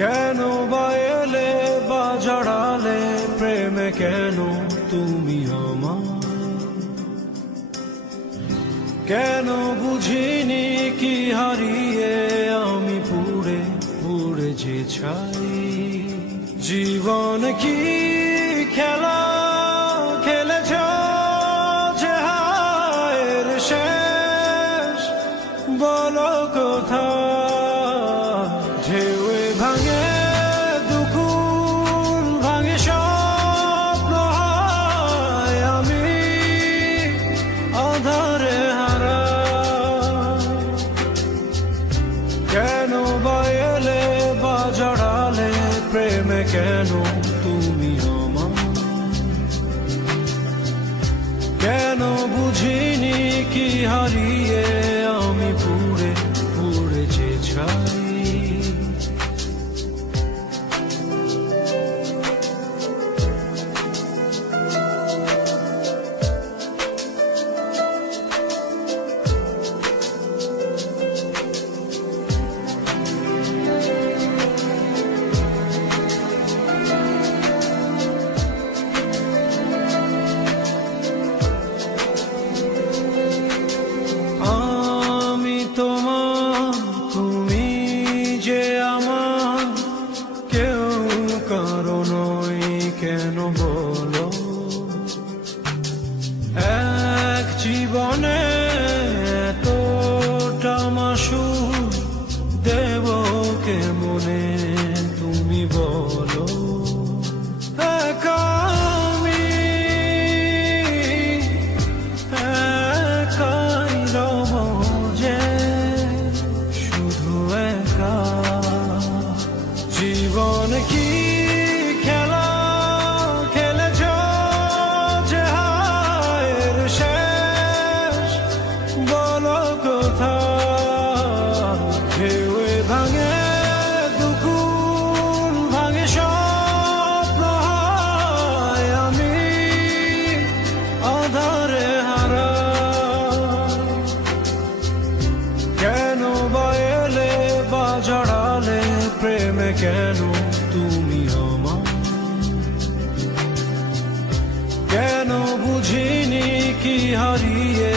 কেন বা এলে বা জড়ালে প্রেমে, কেন তুমি আমার? কেন বুঝিনি কি হারিয়ে আমি পুড়ে পুড়ে যে ছাই? জীবন কি খেলা খেলেছ যে হায়ের শেষ? বলো কোথায়? ঢেউয়ে ভাঙে দুকুল ভাঙে স্বপ্ন, হায় আমি আধারে হারা। কেন বা এলে বা জড়ালে প্রেমে, কেন তুমি আমার? কেন বুঝিনি কি হারিয়ে আমি পুড়ে পুড়ে যে ছাই? আমি তোমার, তুমি যে আমার, কেউ কারো নই কেন বলো? এক জীবনে এতটা মাসুর দেব কে মনে, তুমি বলো? একা আমি একাই রব যে, শুধু একা। জীবন কি খেলা খেলেছ যে হায়ের শেষ? বলো কোথায়? ঢেউয়ে ভাঙে দুকুল ভাঙে স্বপ্ন, হায় আমি আধারে হারা। কেন বা এলে বা জড়ালে প্রেমে, কেন তুমি আমার? কেন বুঝিনি কি হারিয়ে